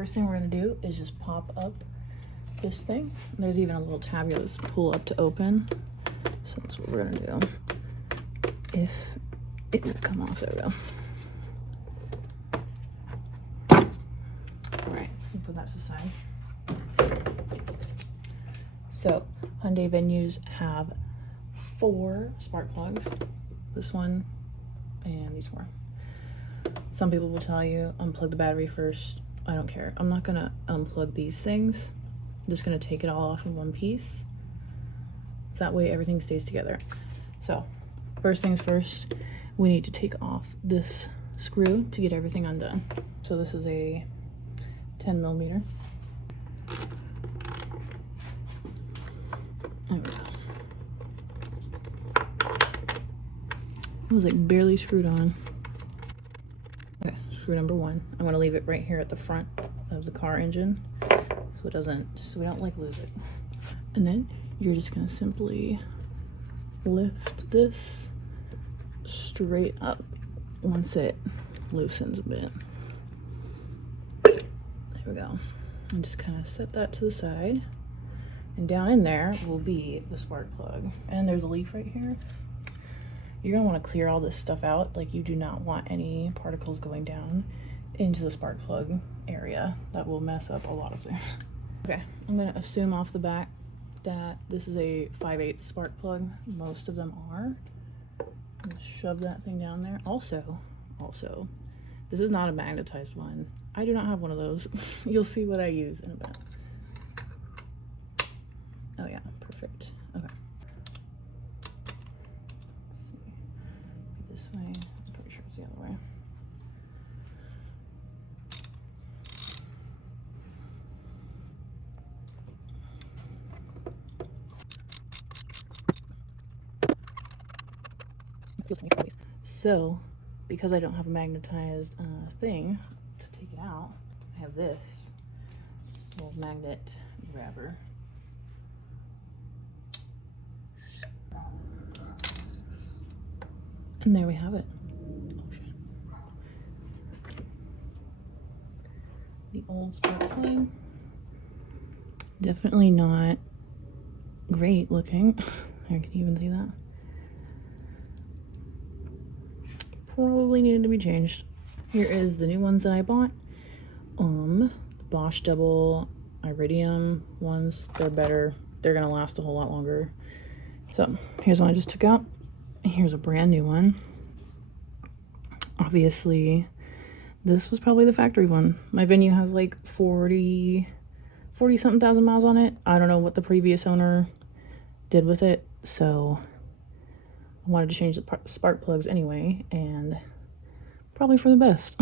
first thing we're gonna do is just pop up this thing. There's even a little tab here that's pull up to open. So that's what we're gonna do. If it would come off, there we go. All right, we'll put that to the side. So Hyundai Venues have 4 spark plugs. This one and these 4. Some people will tell you unplug the battery first. I don't care. I'm not gonna unplug these things. I'm just gonna take it all off in one piece. So that way everything stays together. So first things first, we need to take off this screw to get everything undone. So this is a 10 millimeter. There we go. It was like barely screwed on. Okay, screw number 1. I'm gonna leave it right here at the front of the car engine so we don't like lose it. And then you're just gonna simply lift this straight up once it loosens a bit. There we go. And just kind of set that to the side. And down in there will be the spark plug. And there's a leaf right here. You're gonna want to clear all this stuff out. Like, you do not want any particles going down into the spark plug area. That will mess up a lot of things. Okay, I'm gonna assume off the back that this is a 5/8 spark plug. Most of them are. I'm gonna shove that thing down there. Also, this is not a magnetized one. I do not have one of those. You'll see what I use in a bit. Oh yeah, perfect. Okay. Let's see. This way. I'm pretty sure it's the other way. So, because I don't have a magnetized thing to take it out, I have this little magnet grabber. And there we have it. Oh shit. The old spark plug. Definitely not great looking. Here, can you even see that? Probably needed to be changed. Here is the new ones that I bought. Bosch double Iridium ones. They're better. They're gonna last a whole lot longer. So here's one I just took out. Here's a brand new one. Obviously, this was probably the factory one. My Venue has like 40 something thousand miles on it. I don't know what the previous owner did with it, so I wanted to change the spark plugs anyway, and probably for the best.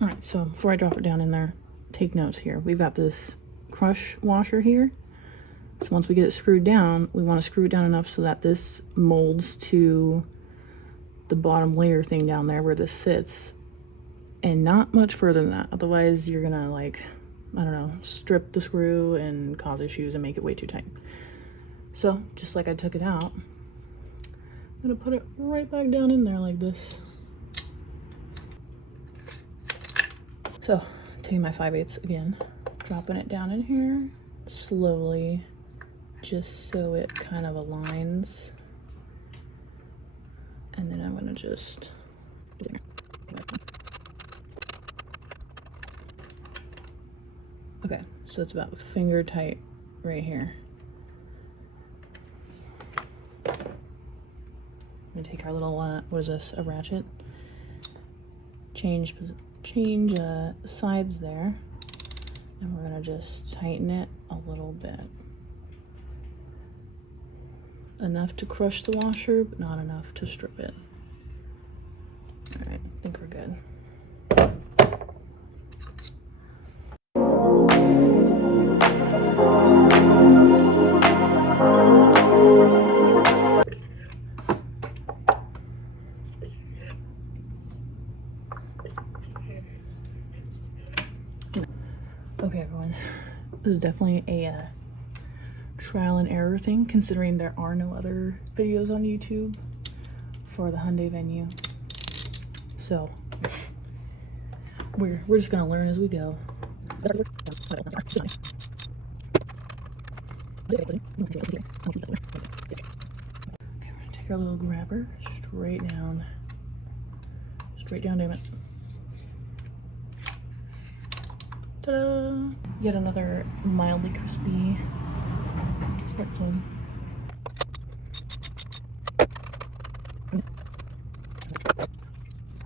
All right, so before I drop it down in there, take notes here. We've got this crush washer here. So once we get it screwed down, we want to screw it down enough so that this molds to the bottom layer thing down there where this sits, and not much further than that. Otherwise, you're gonna, like, I don't know, strip the screw and cause issues and make it way too tight. So just like I took it out, I'm gonna put it right back down in there like this. So taking my 5/8 again, dropping it down in here slowly, just so it kind of aligns. And then I'm gonna just, okay, so it's about finger tight right here. I'm gonna take our little, what is this, a ratchet? Change sides there, and we're gonna just tighten it a little bit. Enough to crush the washer, but not enough to strip it. All right, I think we're good. Okay, everyone, this is definitely a trial and error thing, considering there are no other videos on YouTube for the Hyundai Venue. So We're just gonna learn as we go. Okay, we're gonna take our little grabber straight down. Straight down, damn it. Ta-da! Yet another mildly crispy spark plug.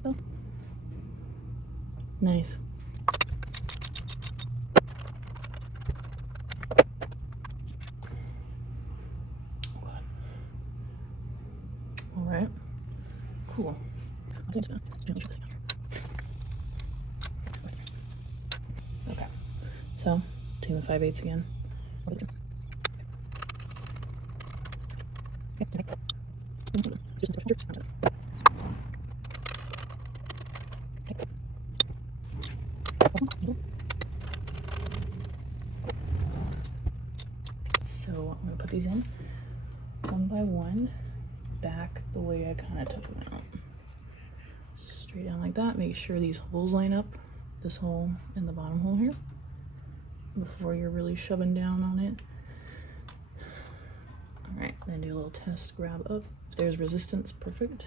Oh. Nice. All right. Cool. Okay. So, taking the 5/8 again. So I'm gonna put these in one by one, back the way I kind of took them out. Straight down like that. Make sure these holes line up. This hole and the bottom hole here before you're really shoving down on it. All right, then do a little test grab up. If there's resistance, perfect.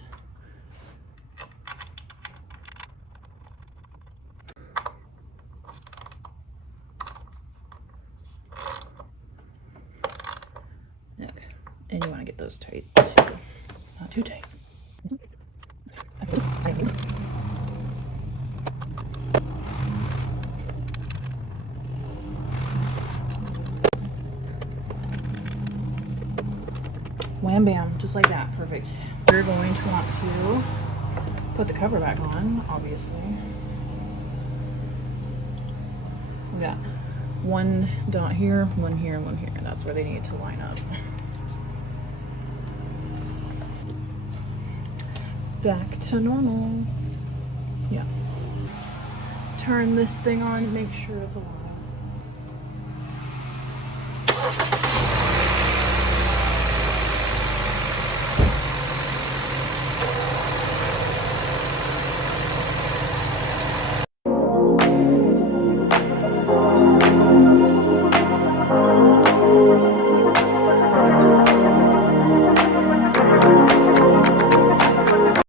Okay, and you want to get those tight too. Not too tight. Wham bam, just like that, perfect. We're going to want to put the cover back on, obviously. We got one dot here, one here, and one here. That's where they need to line up. Back to normal. Yeah. Let's turn this thing on, make sure it's aligned.